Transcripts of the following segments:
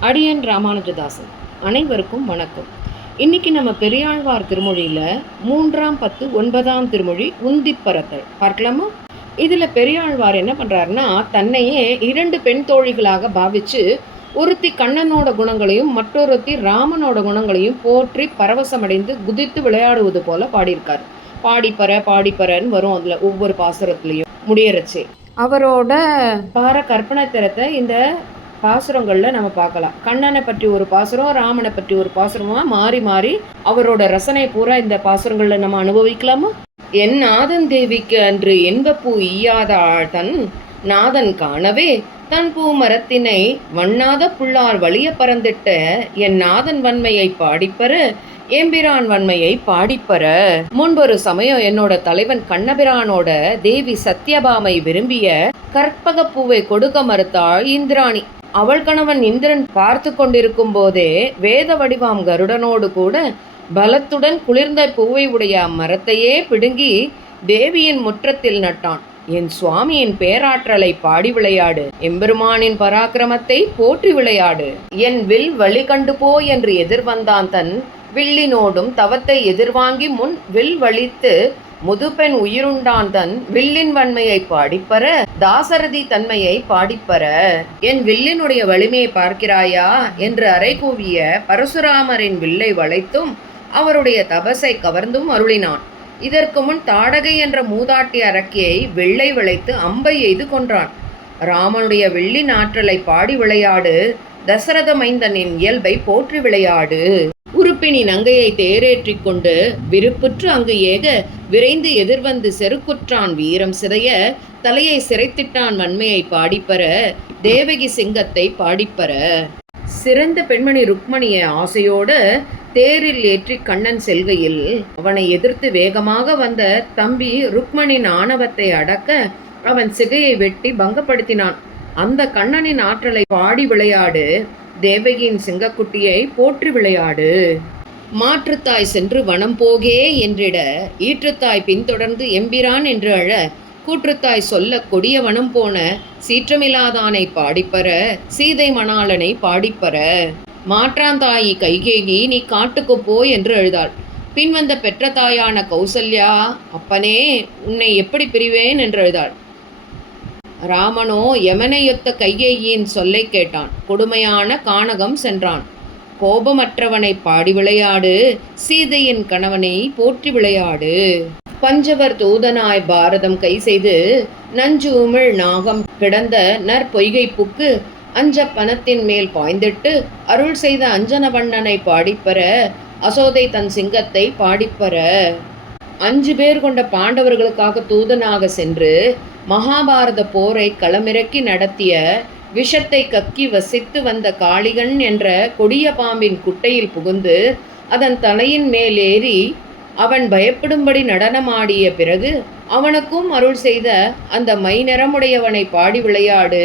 அடியன் ராமானுஜதாசன். அனைவருக்கும் வணக்கம். இன்னைக்கு நம்ம பெரியாழ்வார் திருமொழியில மூன்றாம் பத்து ஒன்பதாம் திருமொழி உந்திப்பரத்தல். பார்க்கலாமா? இதுல பெரியாழ்வார் என்ன பண்றாருன்னா தன்னையே இரண்டு பெண் தோழிகளாக பாவிச்சு ஒருத்தி கண்ணனோட குணங்களையும் மற்றொருத்தி ராமனோட குணங்களையும் போற்றி பரவசமடைந்து குதித்து விளையாடுவது போல பாடியிருக்கார். பாடிப்பற பாடிப்பறன்னு வரும் அதுல ஒவ்வொரு பாசுரத்துலேயும் முடியறச்சு. அவரோட பார கற்பனை திறத்தை இந்த பாசுரங்களில் நம்ம பார்க்கலாம். கண்ணனை பற்றி ஒரு பாசுரம் ராமனை பற்றி ஒரு பாசுரமா மாறி மாறி அவரோட ரசனை பூரா இந்த பாசுரங்களில் நம்ம அனுபவிக்கலாமா? என் நாதன் தேவிக்கு அன்று என்பப்பூ ஈயாத ஆழ்தன் நாதன் காணவே தன் பூ மரத்தினை வண்ணாத புள்ளார் வலிய பறந்திட்ட என் நாதன் வன்மையை பாடிப்பற ஏம்பிரான் வன்மையை பாடிப்பற முன்பொரு சமயம் என்னோட தலைவன் கண்ணபிரானோட தேவி சத்யபாமை விரும்பிய கற்பக பூவை கொடுக்க மறுத்தாள் இந்திராணி. அவள் கணவன் இந்திரன் பார்த்து கொண்டிருக்கும் போதே வேத வடிவாம் கருடனோடு கூட பலத்துடன் குளிர்ந்த பூவை உடைய அம்மரத்தையே பிடுங்கி தேவியின் முற்றத்தில் நட்டான். என் சுவாமியின் பேராற்றலை பாடி விளையாடு. எம்பெருமானின் பராக்கிரமத்தை போற்றி விளையாடு. என் வில் வழி கண்டு போ என்று எதிர்வந்தான் தன் வில்லினோடும் தவத்தை எதிர்வாங்கி முன் வில் வலித்து முதுபெண் உயிருண்டான் தன் வில்லின் வன்மையை பாடிப்பற தாசரதி தன்மையை பாடிப்பற என் வில்லினுடைய வலிமையை பார்க்கிறாயா என்று அறை கூவிய பரசுராமரின் வில்லை வளைத்தும் அவருடைய தபசை கவர்ந்தும் அருளினான். இதற்கு முன் தாடகை என்ற மூதாட்டி அரக்கியை வெள்ளை விளைத்து அம்பை எய்து கொன்றான். ராமனுடைய வெள்ளின் ஆற்றலை பாடி விளையாடு தசரத மைந்தனின் இயல்பை போற்றி விளையாடு. உறுப்பினி நங்கையை தேரேற்றிக் கொண்டு விருப்புற்று அங்கு ஏக விரைந்து எதிர்வந்து செருக்குற்றான் வீரம் சிதைய தலையை சிறைத்திட்டான் வன்மையை பாடிப்பர தேவகி சிங்கத்தை பாடிப்பற சிறந்த பெண்மணி ருக்மணியை ஆசையோடு தேரில் ஏற்றி கண்ணன் செல்கையில் அவனை எதிர்த்து வேகமாக வந்த தம்பி ருக்மணின் ஆணவத்தை அடக்க அவன் சிகையை வெட்டி பங்கப்படுத்தினான். அந்த கண்ணனின் ஆற்றலை பாடி விளையாடு தேவகியின் சிங்கக்குட்டியை போற்றி விளையாடு. மாற்றுத்தாய் சென்று வனம் போகே என்றிட ஈற்றுத்தாய் பின்தொடர்ந்து எம்பிரான் என்று அழ கூற்றுத்தாய் சொல்ல கொடிய வனம் போன சீற்றமில்லாதானை பாடிப்பற சீதை மணாளனை பாடிப்பற மாற்றாந்தாயி கைகேகி நீ காட்டுக்கு போ என்று எழுதாள் பின் வந்த பெற்ற தாயான கௌசல்யா அப்பனே உன்னை எப்படி பிரிவேன்? என்று எழுதாள் ராமனோ யமனையொத்த கைகேயின் சொல்லை கேட்டான். கொடுமையான கானகம் சென்றான். கோபமற்றவனை பாடி விளையாடு. சீதையின் கணவனை போற்றி விளையாடு. பஞ்சவர் தூதனாய் பாரதம் கை செய்து நஞ்சு உமிழ் நாகம் கிடந்த நற்பொய்கைப்புக்கு அஞ்ச பணத்தின் மேல் பாய்ந்திட்டு அருள் செய்த அஞ்சனவண்ணனை பாடிப்பெற அசோதை தன் சிங்கத்தை பாடிப்பெற அஞ்சு பேர் கொண்ட பாண்டவர்களுக்காக தூதனாக சென்று மகாபாரத போரை களமிறக்கி நடத்திய விஷத்தை கக்கி வசித்து வந்த காளிகன் என்ற கொடிய பாம்பின் குட்டையில் புகுந்து அதன் தலையின் மேல் ஏறி அவன் பயப்படும்படி நடனமாடிய பிறகு அவனுக்கும் அருள் செய்த அந்த மை நிறமுடையவனை பாடி விளையாடு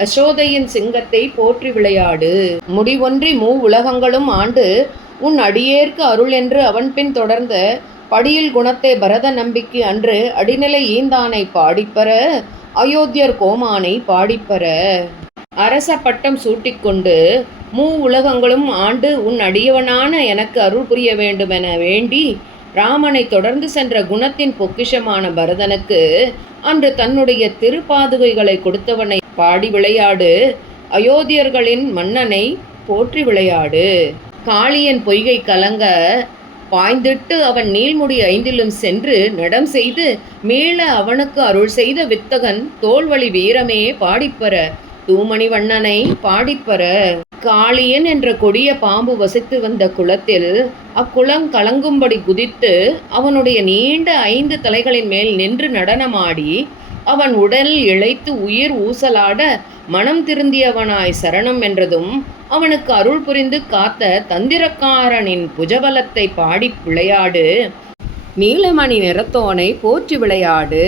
அசோதையின் சிங்கத்தை போற்றி விளையாடு. முடிவொன்றி மூ உலகங்களும் ஆண்டு உன் அடியேற்கு அருள் என்று அவன் பின் தொடர்ந்த படியில் குணத்தை பரத நம்பிக்கை அன்று அடிநிலை ஈந்தானை பாடிப்பற அயோத்தியர் கோமானை பாடிப்பற அரச பட்டம் சூட்டிக்கொண்டு மூ உலகங்களும் ஆண்டு உன் அடியவனான எனக்கு அருள் புரிய வேண்டுமென வேண்டி ராமனை தொடர்ந்து சென்ற குணத்தின் பொக்கிஷமான பரதனுக்கு அன்று தன்னுடைய திருப்பாதுகைகளை கொடுத்தவனை பாடி விளையாடு அயோத்தியர்களின் மன்னனை போற்றி விளையாடு. காளியன் பொய்கை கலங்க பாய்ந்திட்டு அவன் நீள்முடி ஐந்திலும் சென்று நடம் செய்து மீள அவனுக்கு அருள் செய்த வித்தகன் தோல்வழி வீரமே பாடிப்பற தூமணி வண்ணனை பாடிப்பற காளியன் என்ற கொடிய பாம்பு வசித்து வந்த குளத்தில் அக்குளம் கலங்கும்படி குதித்து அவனுடைய நீண்ட ஐந்து தலைகளின் மேல் நின்று நடனமாடி அவன் உடல் இழைத்து உயிர் ஊசலாட மனம் திருந்தியவனாய் சரணம் என்றதும் அவனுக்கு அருள் புரிந்து காத்த தந்திரக்காரனின் புஜபலத்தை பாடி விளையாடு நீலமணி நிறத்தோனை போற்றி விளையாடு.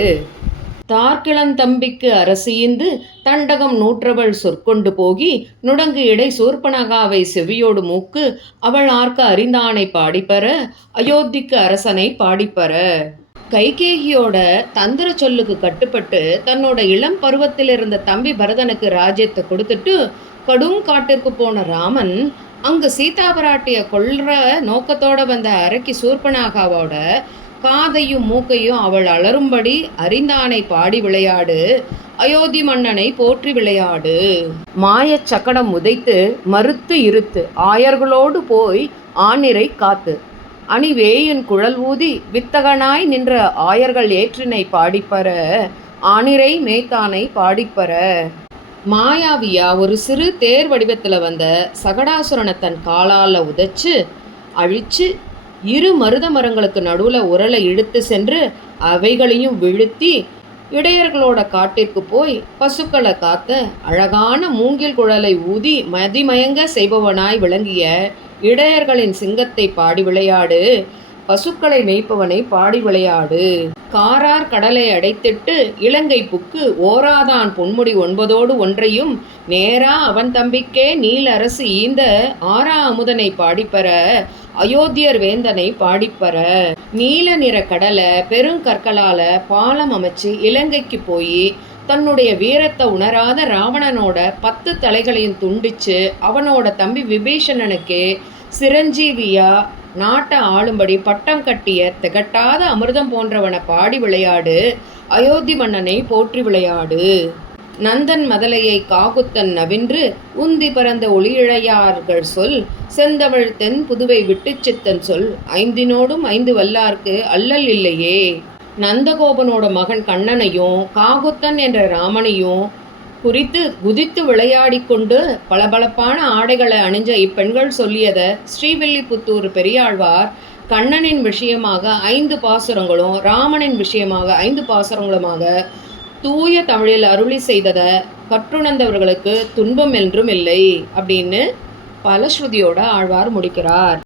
தார்கிளந்தம்பிக்கு அரசியந்து தண்டகம் நூற்றவள் சொற்கொண்டு போகி நுடங்கு இடை சூர்பனகாவை செவியோடு மூக்கு அவள் ஆர்க்க அறிந்தானை பாடிப்பற அயோத்திக்கு அரசனை பாடிப்பற கைகேகியோட தந்திர சொல்லுக்கு கட்டுப்பட்டு தன்னோட இளம் பருவத்தில் இருந்த தம்பி பரதனுக்கு ராஜ்யத்தை கொடுத்துட்டு கடும் காட்டிற்கு போன ராமன் அங்கு சீதா கொள்ற நோக்கத்தோட வந்த அரக்கி சூர்பனாகாவோட காதையும் மூக்கையும் அவள் அலறும்படி அறிந்தானை பாடி விளையாடு. அயோத்தி மன்னனை போற்றி விளையாடு. மாயச் சக்கடம் உதைத்து மறுத்து இருத்து ஆயர்களோடு போய் ஆனிரை காத்து. அணிவேயின் குழல் ஊதி வித்தகனாய் நின்ற ஆயர்கள் ஏற்றினை பாடிப்பற ஆனிரை மேய்த்தானை பாடிப்பற மாயாவியா ஒரு சிறு தேர் வடிவத்தில் வந்த சகடாசுரனை தன் காலால் உதைச்சு அழிச்சு இரு மருத மரங்களுக்கு நடுவில் உரலை இழுத்து சென்று அவைகளையும் வீழ்த்தி இடையர்களோட காட்டிற்கு போய் பசுக்களை காத்த அழகான மூங்கில் குழலை ஊதி மதிமயங்க செய்பவனாய் விளங்கிய இடையர்களின் சிங்கத்தை பாடி விளையாடு. பசுக்களை மேய்ப்பவனை பாடி விளையாடு. காரார் கடலை அடைத்திட்டு இலங்கை புக்கு ஓராதான் பொன்முடி ஒன்பதோடு ஒன்றையும் நேரா அவன் தம்பிக்கே நீல் அரசு ஈந்த ஆரா அமுதனை பாடிப்பற அயோத்தியர் வேந்தனை பாடிப்பற நீல நிற கடலை பெருங்கற்களால பாலம் அமைச்சு இலங்கைக்கு போய் தன்னுடைய வீரத்தை உணராத ராவணனோட பத்து தலைகளையும் துண்டிச்சு அவனோட தம்பி விபீஷணனுக்கு சிரஞ்சீவியா நாட்டை ஆளும்படி பட்டம் கட்டிய திகட்டாத அமிர்தம் போன்றவனை பாடி விளையாடு. அயோத்தி மன்னனை போற்றி விளையாடு. நந்தன் மதலையை காகுத்தன் நவின்று உந்தி பறந்த ஒளியிழையார்கள் சொல். செந்தவள் தென் புதுவை விட்டுச் சித்தன் சொல். ஐந்தினோடும் ஐந்து வல்லார்க்கு அல்லல் இல்லையே. நந்தகோபனோட மகன் கண்ணனையும் காகுத்தன் என்ற ராமனையும் குறித்து குதித்து விளையாடி கொண்டு பளபளப்பான ஆடைகளை அணிஞ்ச இப்பெண்கள் சொல்லியதை ஸ்ரீவில்லிபுத்தூர் பெரியாழ்வார் கண்ணனின் விஷயமாக ஐந்து பாசுரங்களும் ராமனின் விஷயமாக ஐந்து பாசுரங்களுமாக தூய தமிழில் அருளி செய்ததை கற்றுணர்ந்தவர்களுக்கு துன்பம் என்றும் இல்லை அப்படின்னு பலஸ்ருதியோட ஆழ்வார் முடிக்கிறார்.